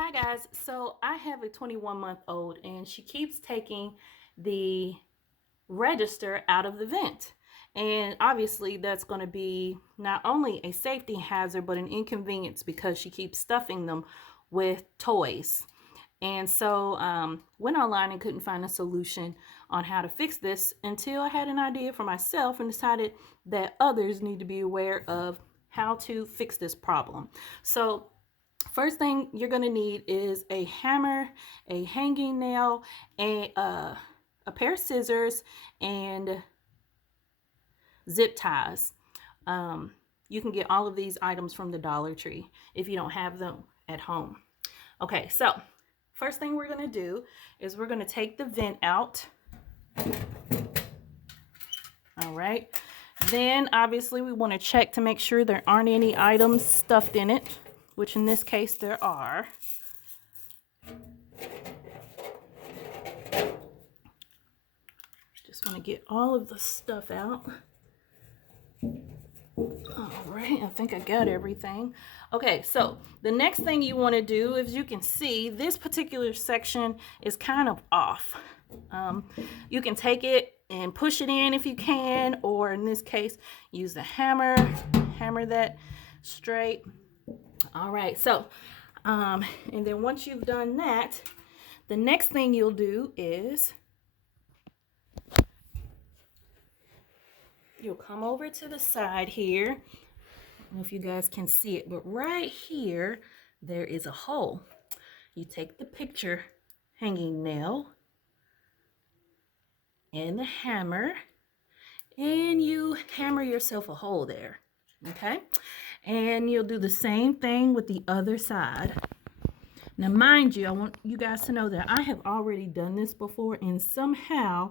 Hi guys, so I have a 21-month-old and she keeps taking the register out of the vent. And obviously that's going to be not only a safety hazard but an inconvenience because she keeps stuffing them with toys. And so went online and couldn't find a solution on how to fix this until I had an idea for myself and decided that others need to be aware of how to fix this problem. So first thing you're going to need is a hammer, a hanging nail, a pair of scissors, and zip ties. You can get all of these items from the Dollar Tree if you don't have them at home. Okay, so first thing we're going to do is we're going to take the vent out. All right. Then obviously we want to check to make sure there aren't any items stuffed in it, which in this case there are. Just want to get all of the stuff out. All right, I think I got everything. Okay, so the next thing you want to do, as you can see, this particular section is kind of off. You can take it and push it in if you can, or in this case, use the hammer that straight. All right, so, and then once you've done that, the next thing you'll do is you'll come over to the side here. I don't know if you guys can see it, but right here, there is a hole. You take the picture hanging nail and the hammer, and you hammer yourself a hole there, okay? And you'll do the same thing with the other side. Now, mind you, I want you guys to know that I have already done this before, and somehow,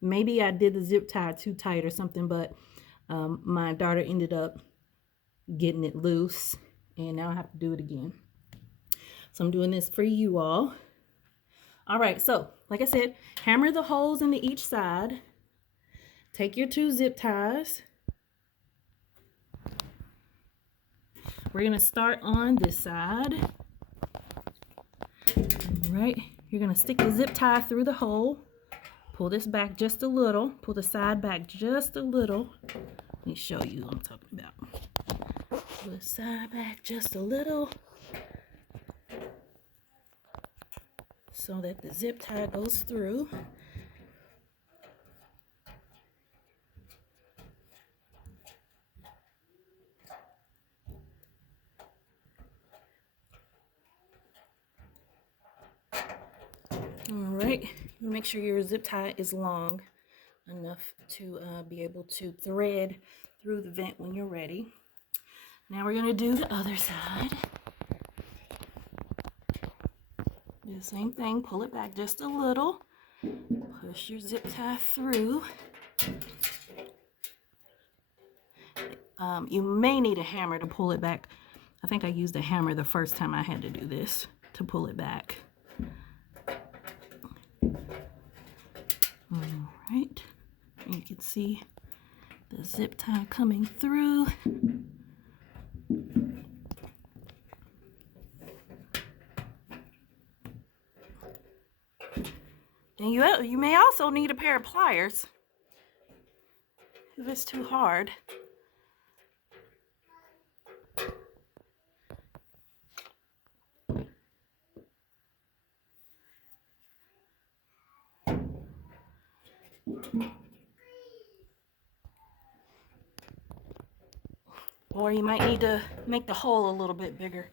maybe I did the zip tie too tight or something, but my daughter ended up getting it loose, and now I have to do it again. So I'm doing this for you all. All right, so like I said, hammer the holes into each side. Take your 2 zip ties. We're gonna start on this side. All right, you're gonna stick the zip tie through the hole. Pull this back just a little. Pull the side back just a little. Let me show you what I'm talking about. Pull the side back just a little so that the zip tie goes through. All right, make sure your zip tie is long enough to be able to thread through the vent when you're ready. Now we're going to do the other side. Do the same thing, pull it back just a little, push your zip tie through. You may need a hammer to pull it back. I think I used a hammer the first time I had to do this to pull it back. All right, you can see the zip tie coming through. And you may also need a pair of pliers if it's too hard. Or you might need to make the hole a little bit bigger.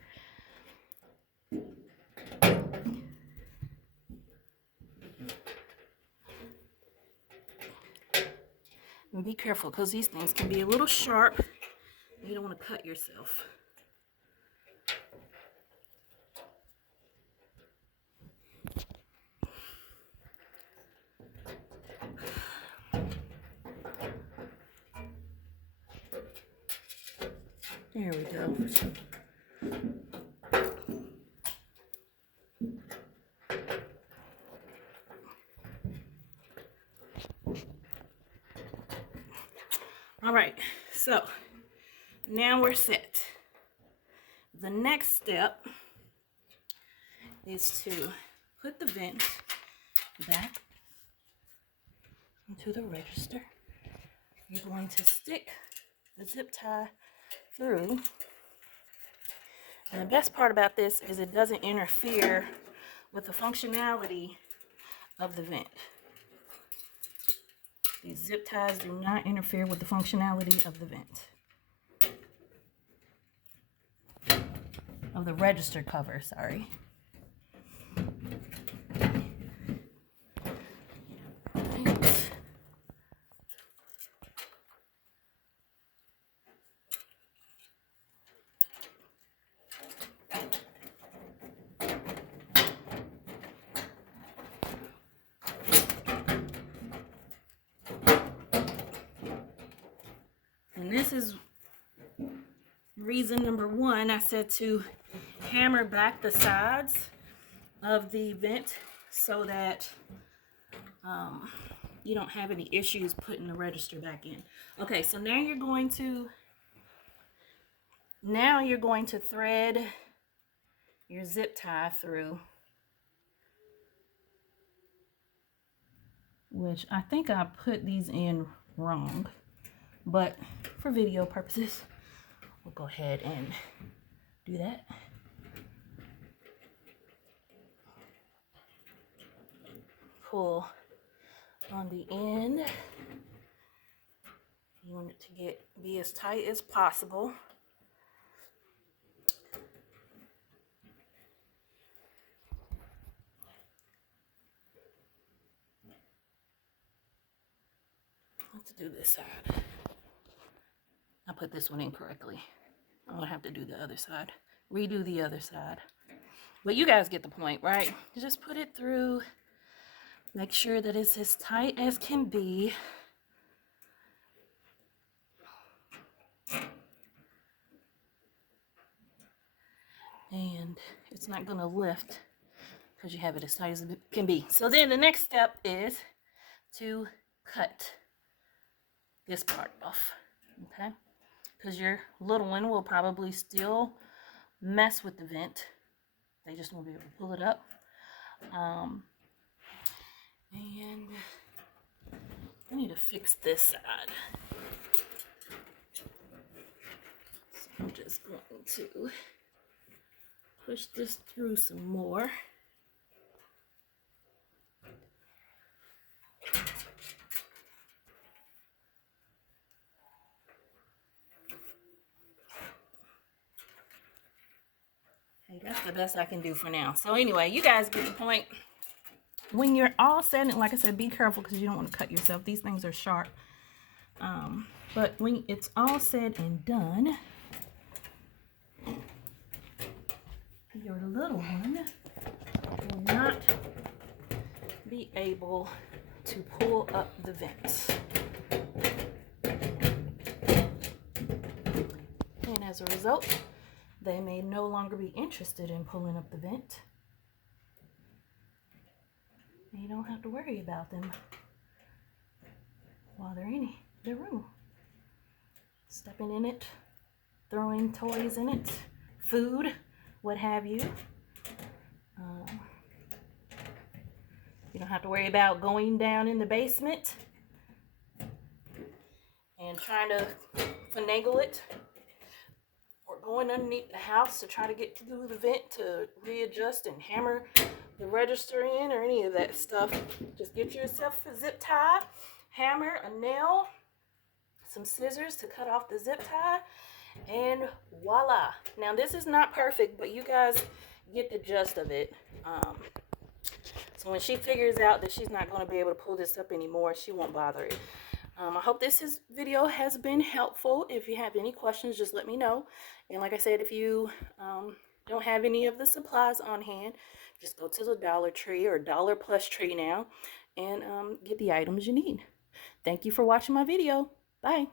And be careful because these things can be a little sharp. You don't want to cut yourself. There we go. All right, so now we're set. The next step is to put the vent back into the register. You're going to stick the zip tie through. And the best part about this is it doesn't interfere with the functionality of the vent. These zip ties do not interfere with the functionality of the vent. Of the register cover, sorry. And this is reason number one. I said to hammer back the sides of the vent so that you don't have any issues putting the register back in. Okay, so now you're going to thread your zip tie through, which I think I put these in wrong, but for video purposes, we'll go ahead and do that. Pull on the end. You want it to be as tight as possible. Let's do this side. I put this one in correctly. I'm gonna have to do the other side. Redo the other side. But you guys get the point, right? You just put it through. Make sure that it's as tight as can be. And it's not gonna lift because you have it as tight as it can be. So then the next step is to cut this part off, okay? Because your little one will probably still mess with the vent. They just won't be able to pull it up. And I need to fix this side. So I'm just going to push this through some more. Hey, that's the best I can do for now. So anyway, you guys get the point. When you're all set, and like I said, be careful because you don't want to cut yourself. These things are sharp. But when it's all said and done, your little one will not be able to pull up the vents. And as a result, they may no longer be interested in pulling up the vent. And you don't have to worry about them while they're in the room. Stepping in it, throwing toys in it, food, what have you. You don't have to worry about going down in the basement and trying to finagle it, or going underneath the house to try to get through the vent to readjust and hammer the register in, or any of that stuff. Just get yourself a zip tie, hammer, a nail, some scissors to cut off the zip tie, and voila. Now this is not perfect, but you guys get the gist of it. So when she figures out that she's not going to be able to pull this up anymore, she won't bother it. I hope this video has been helpful. If you have any questions, just let me know. And like I said, if you don't have any of the supplies on hand, just go to the Dollar Tree or Dollar Plus Tree now and get the items you need. Thank you for watching my video. Bye.